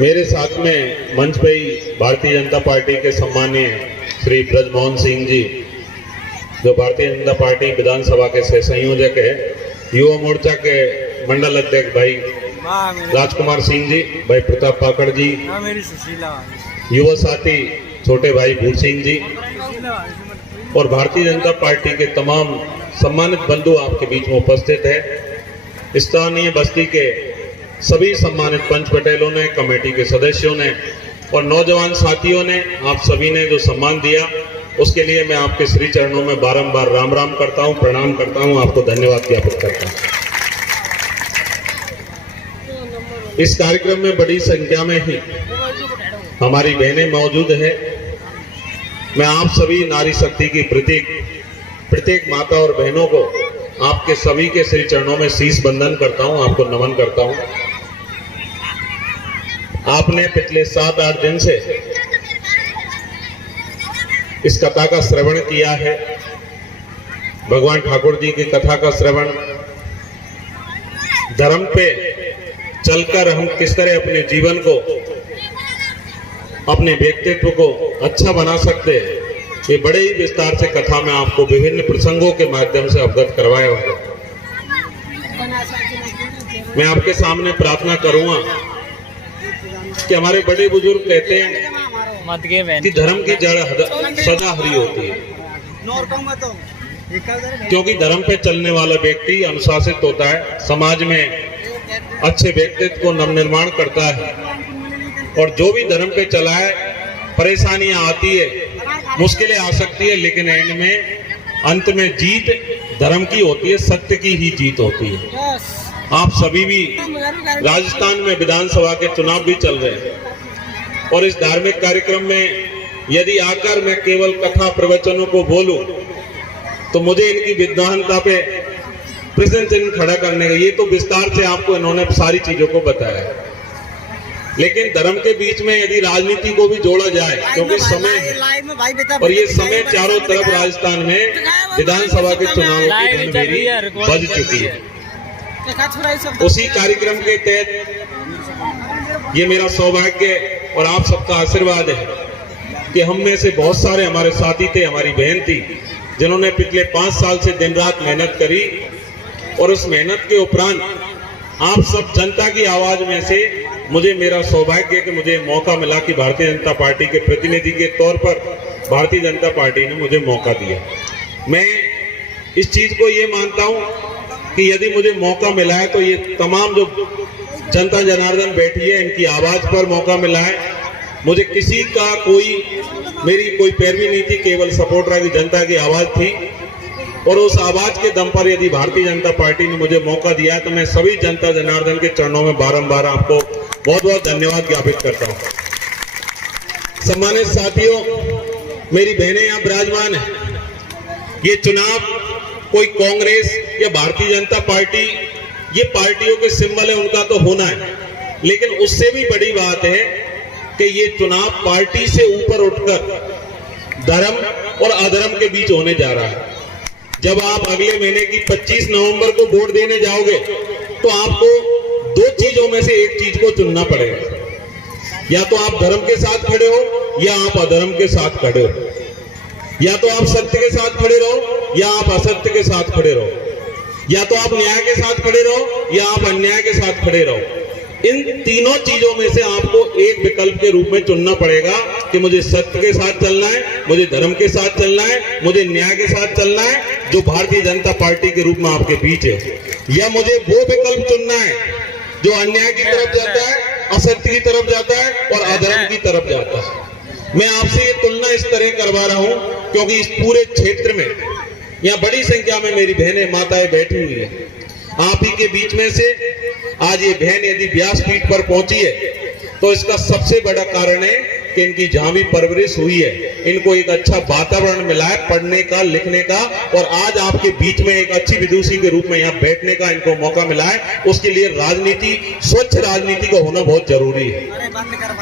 मेरे साथ में मंच पे ही भारतीय जनता पार्टी के सम्मानीय श्री ब्रजमोहन सिंह जी, जो भारतीय जनता पार्टी विधानसभा के संयोजक है, युवा मोर्चा के मंडल अध्यक्ष भाई राजकुमार सिंह जी, भाई प्रताप पाकड़ जी, युवा साथी छोटे भाई भूर सिंह जी और भारतीय जनता पार्टी के तमाम सम्मानित बंधु आपके बीच में उपस्थित है। स्थानीय बस्ती के सभी सम्मानित पंच पटेलों ने, कमेटी के सदस्यों ने और नौजवान साथियों ने, आप सभी ने जो सम्मान दिया उसके लिए मैं आपके श्री चरणों में बारंबार राम राम करता हूं, प्रणाम करता हूं, आपको धन्यवाद ज्ञापित करता हूं। इस कार्यक्रम में बड़ी संख्या में ही हमारी बहनें मौजूद है। मैं आप सभी नारी शक्ति की प्रत्येक माता और बहनों को आपके सभी के श्री चरणों में शीश बंदन करता हूं, आपको नमन करता हूं। आपने पिछले 7-8 दिन से इस कथा का श्रवण किया है। भगवान ठाकुर जी की कथा का श्रवण, धर्म पे चलकर हम किस तरह अपने जीवन को, अपने व्यक्तित्व को अच्छा बना सकते हैं, ये बड़े ही विस्तार से कथा में आपको विभिन्न प्रसंगों के माध्यम से अवगत करवाया होगा। मैं आपके सामने प्रार्थना करूंगा कि हमारे बड़े बुजुर्ग कहते हैं कि धर्म की जड़ सदा हरी होती है, क्योंकि धर्म पे चलने वाला व्यक्ति अनुशासित होता है, समाज में अच्छे व्यक्तित्व को नवनिर्माण करता है। और जो भी धर्म पे चला है, परेशानियां आती है, मुश्किलें आ सकती है, लेकिन एंड में अंत में जीत धर्म की होती है, सत्य की ही जीत होती है। आप सभी भी राजस्थान में विधानसभा के चुनाव भी चल रहे हैं और इस धार्मिक कार्यक्रम में यदि आकर मैं केवल कथा प्रवचनों को बोलूं तो मुझे इनकी विद्वानता पे प्रश्न चिन्ह खड़ा करने का, ये तो विस्तार से आपको इन्होंने सारी चीजों को बताया है। लेकिन धर्म के बीच में यदि राजनीति को भी जोड़ा जाए, क्योंकि समय है और ये समय चारों तरफ राजस्थान में विधानसभा के चुनावों की घंटी बज चुकी है। उसी कार्यक्रम के तहत ये मेरा सौभाग्य और आप सबका आशीर्वाद है कि हम में से बहुत सारे हमारे साथी थे, हमारी बहन थी, जिन्होंने पिछले 5 साल से दिन रात मेहनत करी और उस मेहनत के उपरांत आप सब जनता की आवाज में से मुझे मेरा सौभाग्य कि मुझे मौका मिला कि भारतीय जनता पार्टी के प्रतिनिधि के तौर पर भारतीय जनता पार्टी ने मुझे मौका दिया। मैं इस चीज को ये मानता हूं कि यदि मुझे मौका मिला है तो ये तमाम जो जनता जनार्दन बैठी है, इनकी आवाज पर मौका मिला है। मुझे किसी का मेरी कोई पैरवी नहीं थी, केवल सपोर्टर की जनता की आवाज थी और उस आवाज के दम पर यदि भारतीय जनता पार्टी ने मुझे मौका दिया है तो मैं सभी जनता जनार्दन के चरणों में बारंबार आपको बहुत बहुत धन्यवाद ज्ञापित करता हूं। सम्मानित साथियों, मेरी बहनें यहाँ विराजमान है। ये चुनाव कोई कांग्रेस या भारतीय जनता पार्टी, ये पार्टियों के सिंबल है, उनका तो होना है, लेकिन उससे भी बड़ी बात है कि ये चुनाव पार्टी से ऊपर उठकर धर्म और अधर्म के बीच होने जा रहा है। जब आप अगले महीने की 25 नवंबर को वोट देने जाओगे तो आपको 2 चीजों में से एक चीज को चुनना पड़ेगा, या तो आप धर्म के साथ खड़े हो या आप अधर्म के साथ खड़े हो, या तो आप सत्य के साथ खड़े रहो या आप असत्य के साथ खड़े रहो, या तो आप न्याय के साथ खड़े रहो या आप अन्याय के साथ खड़े रहो। इन तीनों चीजों में से आपको एक विकल्प के रूप में चुनना पड़ेगा कि मुझे सत्य के साथ चलना है, मुझे धर्म के साथ चलना है, मुझे न्याय के साथ चलना है, जो भारतीय जनता पार्टी के रूप में आपके बीच है, या मुझे वो विकल्प चुनना है जो अन्याय की तरफ जाता है, असत्य की तरफ जाता है और अधर्म की तरफ जाता है। मैं आपसे ये तुलना इस तरह करवा रहा हूं क्योंकि इस पूरे क्षेत्र में यहाँ बड़ी संख्या में मेरी बहनें माताएं बैठी हुई है। आप ही के बीच में से आज ये बहन यदि व्यासपीठ पर पहुंची है तो इसका सबसे बड़ा कारण है कि इनकी जहां भी परवरिश हुई है, इनको एक अच्छा वातावरण मिला है पढ़ने का, लिखने का, और आज आपके बीच में एक अच्छी विदुषी के रूप में यहाँ बैठने का इनको मौका मिला है। उसके लिए राजनीति, स्वच्छ राजनीति का होना बहुत जरूरी है।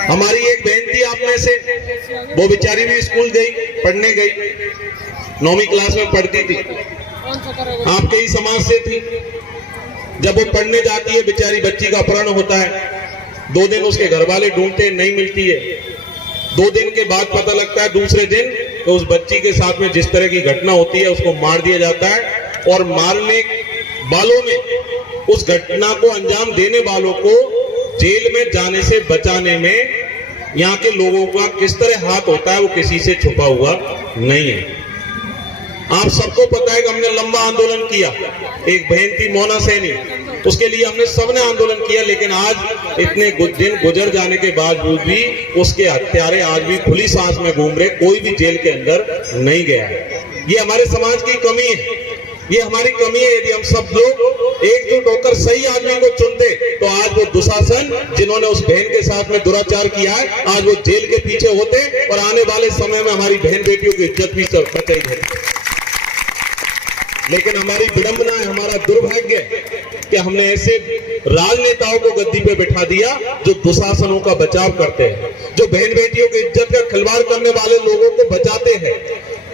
हमारी एक बहन थी आप में से, वो बेचारी भी स्कूल गई, पढ़ने गई, 9वीं क्लास में पढ़ती थी, आपके ही समाज से थी, जब वो पढ़ने जाती है बेचारी बच्ची का अपहरण होता है, 2 दिन उसके घर वाले ढूंढते नहीं मिलती है, 2 दिन के बाद पता लगता है दूसरे दिन तो उस बच्ची के साथ में जिस तरह की घटना होती है उसको मार दिया जाता है। और मारने वालों में उस घटना को अंजाम देने वालों को जेल में जाने से बचाने में यहाँ के लोगों का किस तरह हाथ होता है वो किसी से छुपा हुआ नहीं है। आप सबको पता है कि हमने लंबा आंदोलन किया, एक बहन थी मोना सैनी, उसके लिए हमने सबने आंदोलन किया, लेकिन आज इतने दिन गुजर जाने के बावजूद भी उसके हत्यारे आज भी खुली सांस में घूम रहे, कोई भी जेल के अंदर नहीं गया है। ये हमारे समाज की कमी है, ये हमारी कमी है। यदि हम सब लोग एकजुट होकर सही आदमी को चुनते तो आज वो दुशासन जिन्होंने उस बहन के साथ में दुराचार किया है आज वो जेल के पीछे होते और आने वाले समय में हमारी बहन बेटियों की इज्जत भी बचाई जाती। लेकिन हमारी विडंबना है, हमारा दुर्भाग्य है कि हमने ऐसे राजनेताओं को गद्दी पे बिठा दिया जो दुशासनों का बचाव करते हैं, जो बहन बेटियों की इज्जत का खिलवाड़ करने वाले लोगों को बचाते हैं।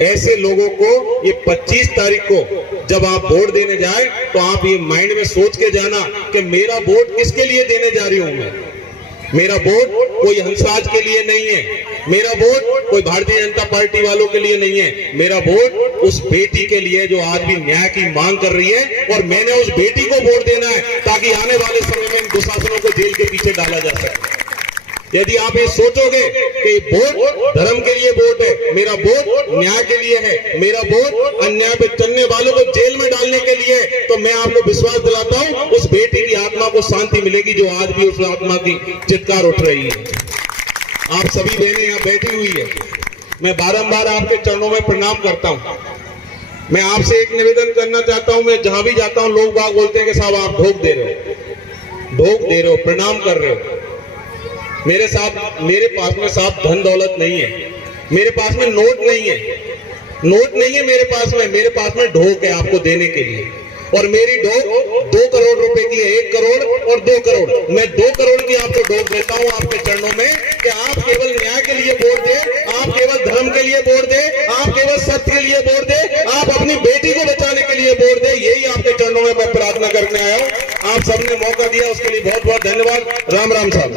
ऐसे लोगों को ये 25 तारीख को जब आप वोट देने जाए तो आप ये माइंड में सोच के जाना कि मेरा वोट किसके लिए देने जा रही हूं मैं। मेरा वोट कोई हंसराज के लिए नहीं है, मेरा वोट कोई भारतीय जनता पार्टी वालों के लिए नहीं है, मेरा वोट उस बेटी के लिए जो आज भी न्याय की मांग कर रही है और मैंने उस बेटी को वोट देना है ताकि आने वाले समय में इन दुशासनों को जेल के पीछे डाला जा सके। यदि आप ये सोचोगे कि वोट धर्म के लिए वोट है, मेरा वोट न्याय के लिए है, मेरा वोट अन्याय पे चलने वालों को जेल में डालने के लिए है, तो मैं आपको विश्वास दिलाता हूं उस बेटी की आत्मा को शांति मिलेगी जो आज भी उस आत्मा की चित्कार उठ रही है। आप सभी बहनें यहाँ बैठी हुई है, मैं बारंबार आपके चरणों में प्रणाम करता हूँ। मैं आपसे एक निवेदन करना चाहता हूँ, मैं जहां भी जाता हूँ लोग बाग बोलते हैं कि साहब आप ढोक दे रहे हो, प्रणाम कर रहे हो। मेरे पास में साहब धन दौलत नहीं है, मेरे पास में नोट नहीं है मेरे पास में ढोक है आपको देने के लिए। और मेरी ढोक 2 करोड़ रुपए की है, 1 करोड़ और 2 करोड़। मैं 2 करोड़ की आपको ढोक देता हूं आपके चरणों में कि आप केवल न्याय के लिए वोट दे, आप केवल धर्म के लिए वोट दे, आप केवल सत्य के लिए वोट दे, आप अपनी बेटी को बचाने के लिए वोट दे। यही आपके चरणों में मैं प्रार्थना करने आया हूं। आप सबने मौका दिया उसके लिए बहुत बहुत धन्यवाद। राम राम साहब।